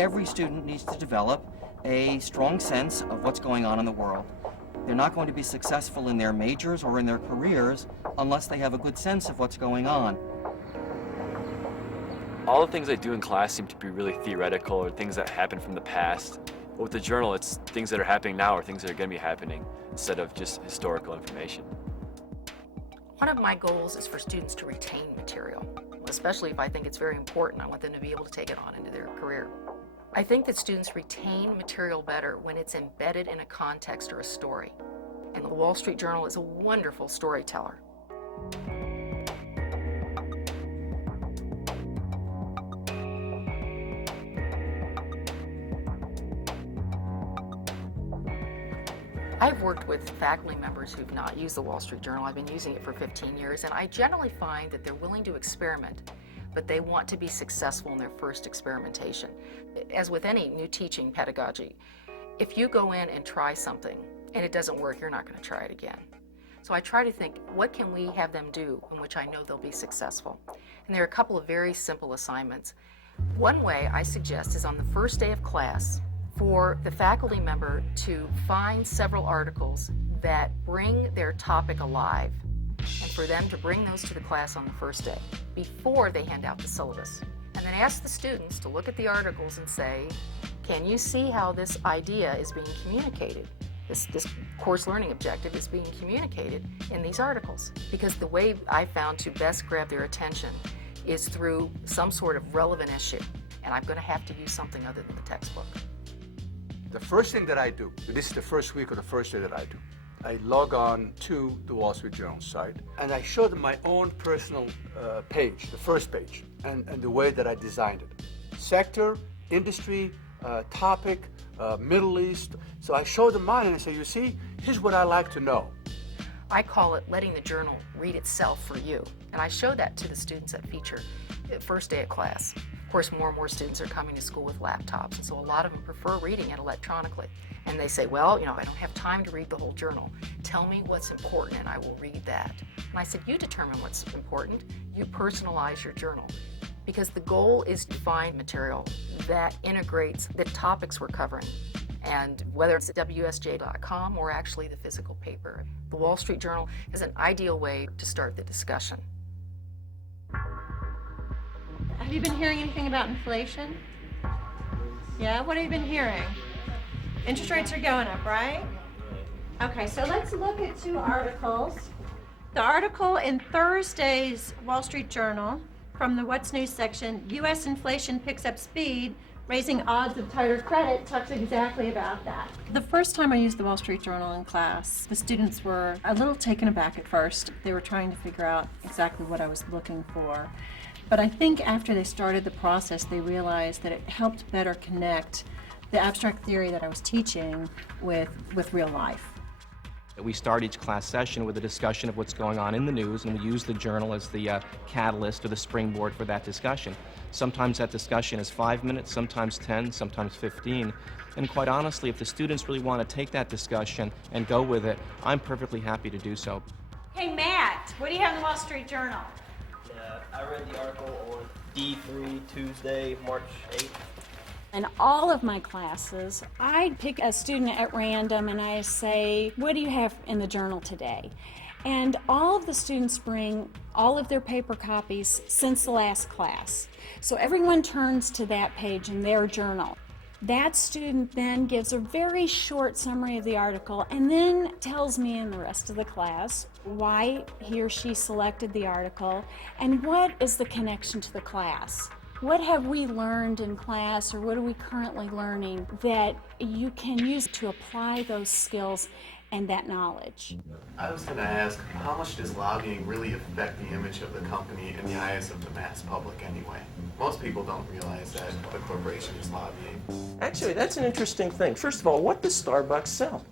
every student needs to develop a strong sense of what's going on in the world. They're not going to be successful in their majors or in their careers unless they have a good sense of what's going on. All the things I do in class seem to be really theoretical or things that happened from the past. But with the journal, it's things that are happening now or things that are going to be happening instead of just historical information. One of my goals is for students to retain material, especially if I think it's very important. I want them to be able to take it on into their career. I think that students retain material better when it's embedded in a context or a story. And the Wall Street Journal is a wonderful storyteller. I've worked with faculty members who've not used the Wall Street Journal. I've been using it for 15 years, and I generally find that they're willing to experiment, but they want to be successful in their first experimentation. As with any new teaching pedagogy, if you go in and try something and it doesn't work, you're not going to try it again. So I try to think, what can we have them do in which I know they'll be successful? And there are a couple of very simple assignments. One way I suggest is on the first day of class, for the faculty member to find several articles that bring their topic alive, and for them to bring those to the class on the first day before they hand out the syllabus. And then ask the students to look at the articles and say, can you see how this idea is being communicated? This course learning objective is being communicated in these articles. Because the way I found to best grab their attention is through some sort of relevant issue. And I'm going to have to use something other than the textbook. The first thing that I do, this is the first week or the first day that I do, I log on to the Wall Street Journal site and I show them my own personal page, the first page, and the way that I designed it. Sector, industry, topic, Middle East. So I show them mine and I say, you see, here's what I like to know. I call it letting the journal read itself for you. And I show that to the students that feature the first day of class. Of course, more and more students are coming to school with laptops, and so a lot of them prefer reading it electronically. And they say, well, I don't have time to read the whole journal. Tell me what's important and I will read that. And I said, you determine what's important. You personalize your journal. Because the goal is to find material that integrates the topics we're covering. And whether it's at WSJ.com or actually the physical paper, the Wall Street Journal is an ideal way to start the discussion. Have you been hearing anything about inflation? Yeah, what have you been hearing? Interest rates are going up, right? Okay, so let's look at two articles. The article in Thursday's Wall Street Journal from the What's News section, U.S. inflation picks up speed, raising odds of tighter credit, talks exactly about that. The first time I used the Wall Street Journal in class, the students were a little taken aback at first. They were trying to figure out exactly what I was looking for. But I think after they started the process, they realized that it helped better connect the abstract theory that I was teaching with real life. We start each class session with a discussion of what's going on in the news, and we use the journal as the catalyst or the springboard for that discussion. Sometimes that discussion is 5 minutes, sometimes 10, sometimes 15. And quite honestly, if the students really want to take that discussion and go with it, I'm perfectly happy to do so. Hey, Matt, what do you have in the Wall Street Journal? I read the article on D3 Tuesday, March 8th. In all of my classes, I pick a student at random and I say, what do you have in the journal today? And all of the students bring all of their paper copies since the last class. So everyone turns to that page in their journal. That student then gives a very short summary of the article and then tells me and the rest of the class why he or she selected the article and what is the connection to the class. What have we learned in class, or what are we currently learning that you can use to apply those skills and that knowledge? I was going to ask, how much does lobbying really affect the image of the company in the eyes of the mass public anyway? Most people don't realize that the corporation is lobbying. Actually, that's an interesting thing. First of all, what does Starbucks sell?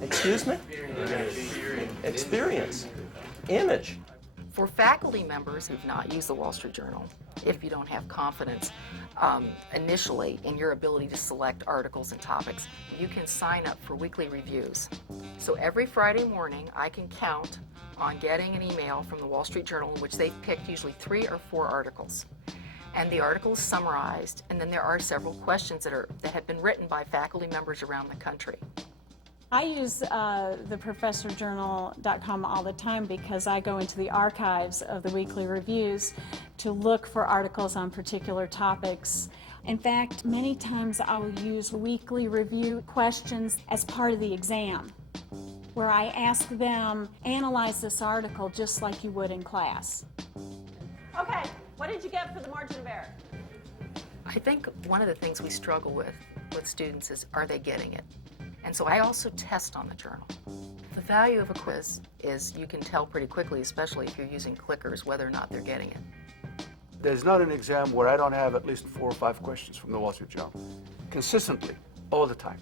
Excuse me? Experience. Image. For faculty members who've not used the Wall Street Journal, if you don't have confidence initially in your ability to select articles and topics, you can sign up for weekly reviews. So every Friday morning, I can count on getting an email from the Wall Street Journal in which they've picked usually 3 or 4 articles. And the article is summarized, and then there are several questions that have been written by faculty members around the country. I use the ProfessorJournal.com all the time because I go into the archives of the weekly reviews to look for articles on particular topics. In fact, many times I'll use weekly review questions as part of the exam, where I ask them, analyze this article just like you would in class. Okay, what did you get for the margin of error? I think one of the things we struggle with students is, are they getting it? And so I also test on the journal. The value of a quiz is you can tell pretty quickly, especially if you're using clickers, whether or not they're getting it. There's not an exam where I don't have at least 4 or 5 questions from the Wall Street Journal. Consistently, all the time.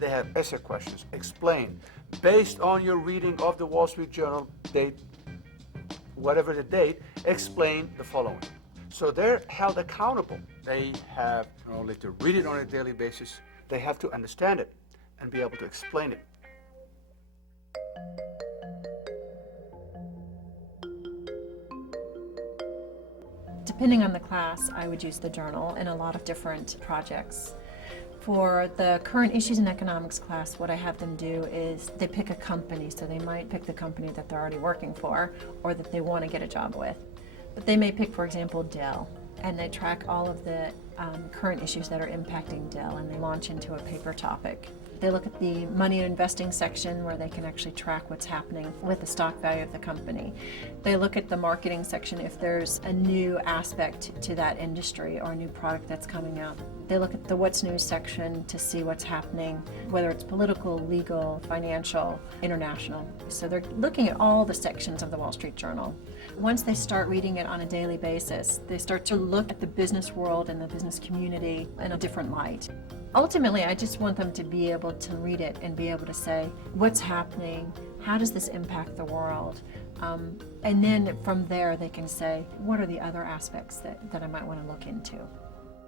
They have essay questions. Explain, based on your reading of the Wall Street Journal date, whatever the date, explain the following. So they're held accountable. They have not only to read it on a daily basis, they have to understand it and be able to explain it. Depending on the class, I would use the journal in a lot of different projects. For the current issues in economics class, what I have them do is they pick a company. So they might pick the company that they're already working for or that they want to get a job with. But they may pick, for example, Dell, and they track all of the current issues that are impacting Dell, and they launch into a paper topic. They look at the money and investing section where they can actually track what's happening with the stock value of the company. They look at the marketing section if there's a new aspect to that industry or a new product that's coming out. They look at the what's news section to see what's happening, whether it's political, legal, financial, international. So they're looking at all the sections of the Wall Street Journal. Once they start reading it on a daily basis, they start to look at the business world and the business community in a different light. Ultimately, I just want them to be able to read it and be able to say, what's happening? How does this impact the world? And then from there, they can say, what are the other aspects that I might want to look into?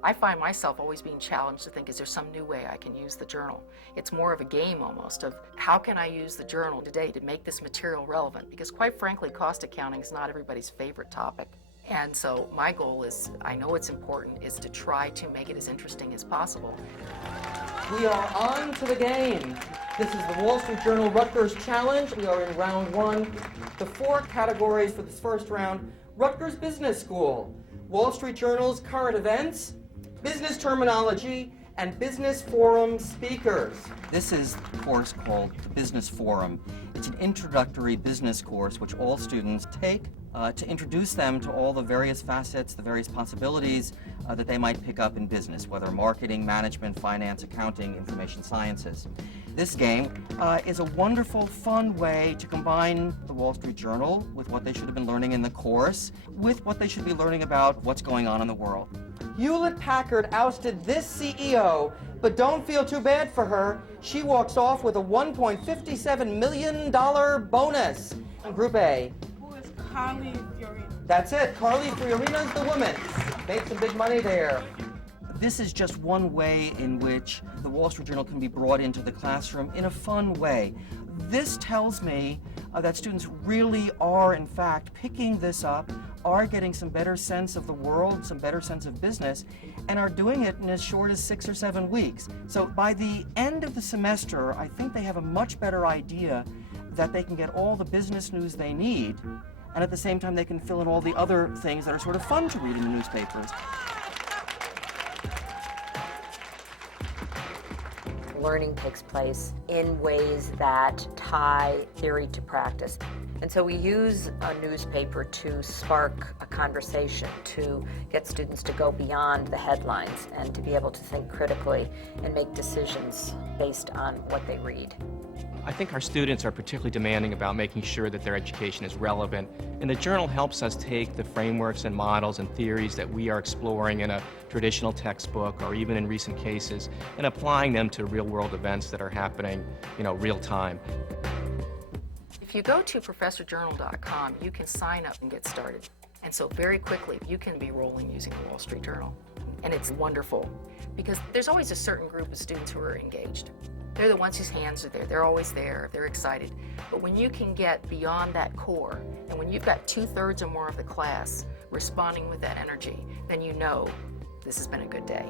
I find myself always being challenged to think, is there some new way I can use the journal? It's more of a game almost of how can I use the journal today to make this material relevant? Because quite frankly, cost accounting is not everybody's favorite topic. And so my goal is, I know it's important, is to try to make it as interesting as possible. We are on to the game. This is the Wall Street Journal Rutgers Challenge. We are in round 1. The 4 categories for this first round: Rutgers Business School, Wall Street Journal's current events, business terminology, and business forum speakers. This is the course called the Business Forum. It's an introductory business course which all students take to introduce them to all the various facets, the various possibilities that they might pick up in business, whether marketing, management, finance, accounting, information sciences. This game is a wonderful, fun way to combine the Wall Street Journal with what they should have been learning in the course, with what they should be learning about what's going on in the world. Hewlett-Packard ousted this CEO, but don't feel too bad for her. She walks off with a $1.57 million bonus. Group A. Who is Carly Fiorina? That's it. Carly Fiorina's the woman. Made some big money there. This is just one way in which the Wall Street Journal can be brought into the classroom in a fun way. This tells me that students really are, in fact, picking this up, are getting some better sense of the world, some better sense of business, and are doing it in as short as 6 or 7 weeks. So by the end of the semester, I think they have a much better idea that they can get all the business news they need, and at the same time they can fill in all the other things that are sort of fun to read in the newspapers. Learning takes place in ways that tie theory to practice. And so we use a newspaper to spark a conversation, to get students to go beyond the headlines and to be able to think critically and make decisions based on what they read. I think our students are particularly demanding about making sure that their education is relevant, and the journal helps us take the frameworks and models and theories that we are exploring in a traditional textbook or even in recent cases and applying them to real-world events that are happening, real time. If you go to ProfessorJournal.com, you can sign up and get started. And so very quickly, you can be rolling using the Wall Street Journal. And it's wonderful because there's always a certain group of students who are engaged. They're the ones whose hands are there. They're always there. They're excited. But when you can get beyond that core, and when you've got 2/3 or more of the class responding with that energy, then you know this has been a good day.